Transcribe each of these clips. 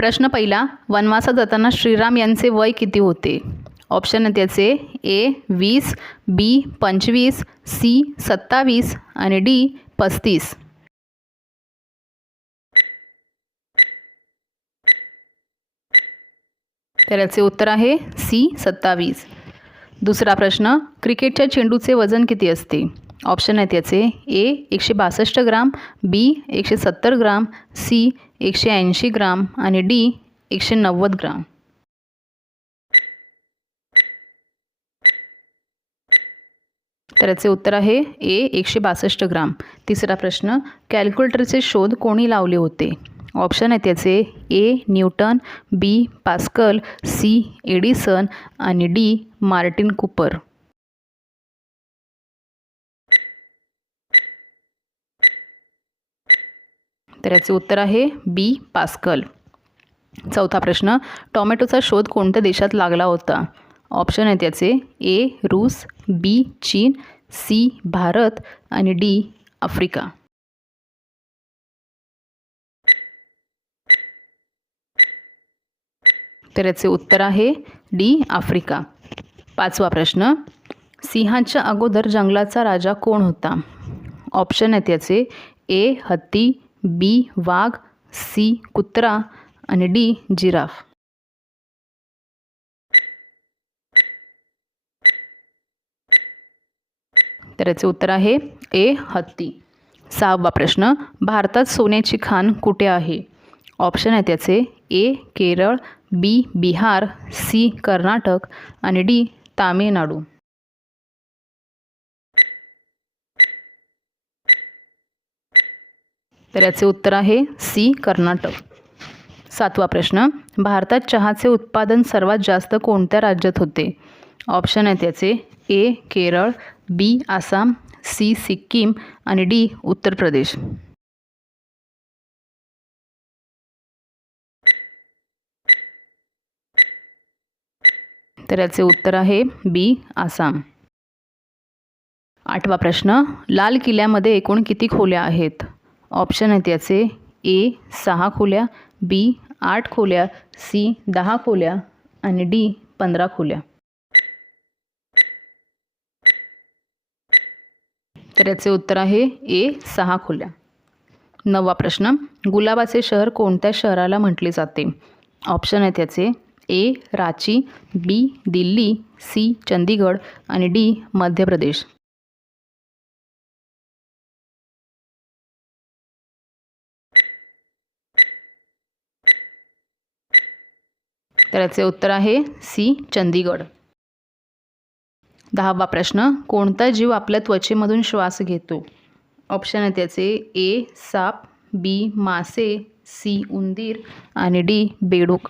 प्रश्न पहिला, वनवासात जाताना श्रीराम यांचे वय किती होते? ऑप्शन आहे त्याचे ए 20, बी 25, सी 27 आणि डी 35. तर याचे उत्तर आहे सी 27. दुसरा प्रश्न, क्रिकेटच्या चेंडूचे वजन किती असते? ऑप्शन आहेत याचे ए 162 ग्राम, बी 170 ग्राम, सी 180 ग्राम आणि डी 190 ग्राम. तर याचे उत्तर आहे ए 162 ग्राम. तिसरा प्रश्न, कॅल्क्युलेटरचे शोध कोणी लावले होते? ऑप्शन आहेत याचे A Newton, B Pascal, C Edison आणि डी मार्टिन कूपर. तर याचे उत्तर आहे बी पास्कल. चौथा प्रश्न, टोमॅटोचा शोध कोणत्या देशात लागला होता? ऑप्शन आहेत याचे ए रूस, बी चीन, सी भारत आणि डी आफ्रिका. तर याचे उत्तर आहे डी आफ्रिका. पाचवा प्रश्न, सिंहाच्या अगोदर जंगलाचा राजा कोण होता? ऑप्शन आहेत याचे ए हत्ती, बी वाघ, सी कुत्रा आणि डी जिराफ. तर याचे उत्तर आहे ए हत्ती. सहावा प्रश्न, भारतात सोन्याची खाण कुठे आहे? ऑप्शन आहेत याचे ए केरळ, बी बिहार, सी कर्नाटक आणि डी तामिळनाडू. तर याचे उत्तर आहे सी कर्नाटक. सातवा प्रश्न, भारतात चहाचे उत्पादन सर्वात जास्त कोणत्या राज्यात होते? ऑप्शन आहेत याचे ए केरळ, बी आसाम, सी सिक्कीम आणि डी उत्तर प्रदेश. तर याचे उत्तर आहे बी आसाम. आठवा प्रश्न, लाल किल्ल्यामध्ये एकूण किती खोल्या आहेत? ऑप्शन आहेत याचे ए 6 खोल्या, बी 8 खोल्या, सी 10 खोल्या आणि डी 15 खोल्या. तर याचे उत्तर आहे ए 6 खोल्या. नववा प्रश्न, गुलाबाचे शहर कोणत्या शहराला म्हटले जाते? ऑप्शन आहेत याचे ए रांची, बी दिल्ली, सी चंदीगड आणि डी मध्य प्रदेश. तर याचे उत्तर आहे सी चंदीगड. 10वा प्रश्न, कोणता जीव आपल्या त्वचेमधून श्वास घेतो? ऑप्शन आहेत याचे ए साप, बी मासे, सी उंदीर आणि डी बेडूक.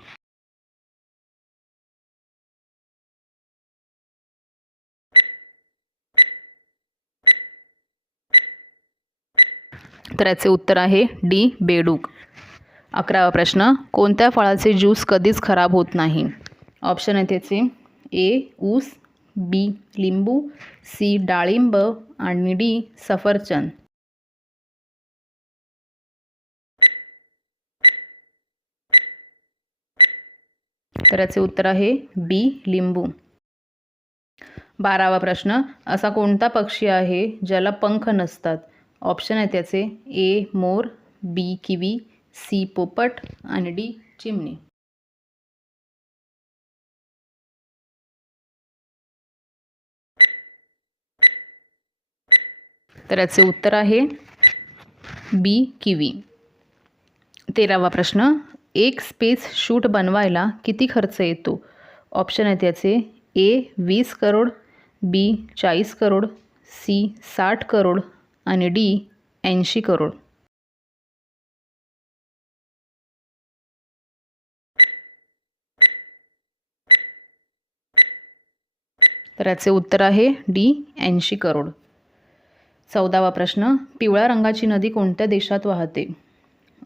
तर याचे उत्तर आहे डी बेडूक. 11वा प्रश्न, कोणत्या फळाचे ज्यूस कधीच खराब होत नाही? ऑप्शन आहेत याचे ए ऊस, बी लिंबू, सी डाळिंब आणि डी सफरचंद. तर याचे उत्तर आहे बी लिंबू. 12वा प्रश्न, असा कोणता पक्षी आहे ज्याला पंख नसतात? ऑप्शन आहेत याचे ए मोर, बी किवी, सी पोपट आणि डी चिमणी. तर याचे उत्तर आहे बी किवी. 13वा प्रश्न, एक स्पेस शूट बनवायला किती खर्च येतो? ऑप्शन आहेत याचे ए 20 करोड, बी 40 करोड, सी 60 करोड आणि डी 80 करोड. तर याचे उत्तर आहे डी 80 करोड. 14वा प्रश्न, पिवळ्या रंगाची नदी कोणत्या देशात वाहते?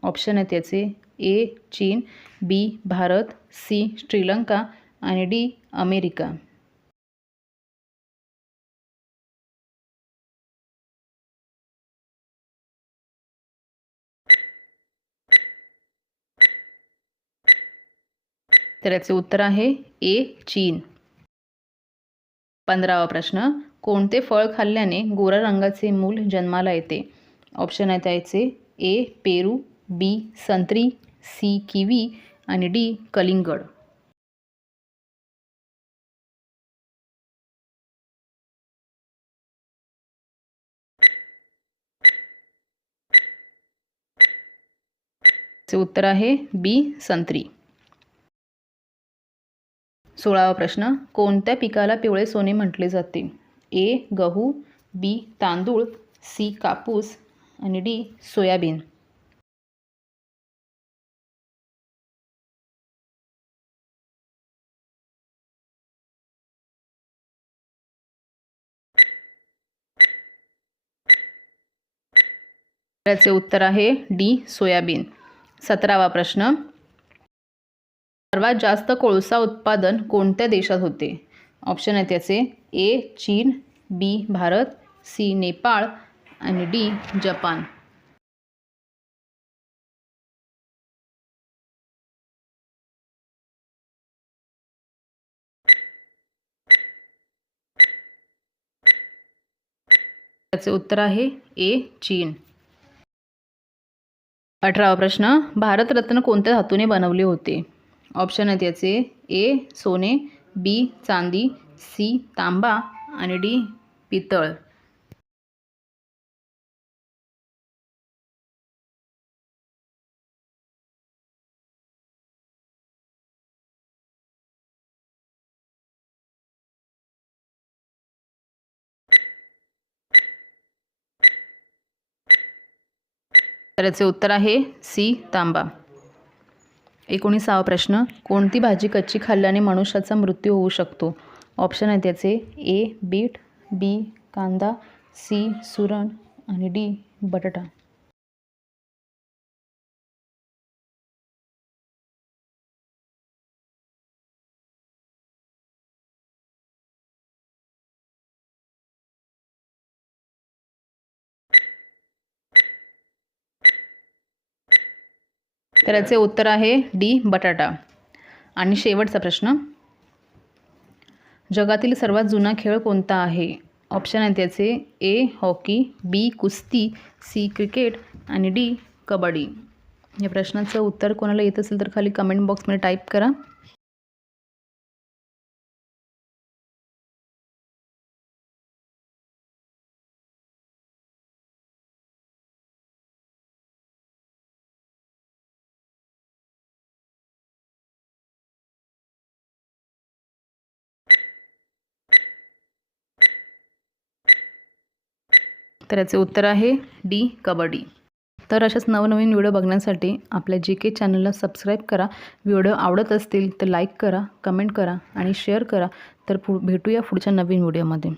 ऑप्शन आहेत याचे ए चीन, बी भारत, सी श्रीलंका आणि डी अमेरिका. तर याचे उत्तर आहे ए चीन. 15वा प्रश्न, कोणते फळ खाल्ल्याने गोरा रंगाचे मूल जन्माला येते? ऑप्शन आहेत याचे ए पेरू, बी संत्री, सी किवी आणि डी कलिंगड. चे उत्तर आहे बी संत्री. 16वा प्रश्न, कोणत्या पिकाला पिवळे सोने म्हटले जाते? ए गहू, बी तांदूळ, सी कापूस आणि डी सोयाबीन. याचे उत्तर आहे डी सोयाबीन. 17वा प्रश्न, सर्वात जास्त कोळसा उत्पादन कोणत्या देशात होते? ऑप्शन आहेत याचे ए चीन, बी भारत, सी नेपाळ आणि डी जपान. त्याचे उत्तर आहे ए चीन. 18वा प्रश्न, भारतरत्न कोणत्या धातूने बनवले होते? ऑप्शन आहेत याचे ए सोने, बी चांदी, सी तांबा आणि डी पितळ. तर याचे उत्तर आहे सी तांबा. 19वा प्रश्न, कोणती भाजी कच्ची खाल्ल्याने मनुष्याचा मृत्यू होऊ शकतो? ऑप्शन आहेत याचे ए बीट, बी कांदा, सी सुरण आणि डी बटाटा. तर याचे उत्तर आहे डी बटाटा. आणि शेवटचा प्रश्न, जगातील सर्वात जुना खेळ कोणता आहे? ऑप्शन आहेत याचे ए हॉकी, बी कुस्ती, सी क्रिकेट आणि डी कबड्डी. या प्रश्नाचं उत्तर कोणाला येत असेल तर खाली कमेंट बॉक्समध्ये टाईप करा. तर याचे उत्तर आहे डी कबड्डी. तर अशाच नवनवीन व्हिडिओ बघण्यासाठी आपल्या जी के चॅनलला सबस्क्राईब करा. व्हिडिओ आवडत असतील तर लाईक करा, कमेंट करा आणि शेअर करा. तर भेटूया पुढच्या नवीन व्हिडिओमध्ये.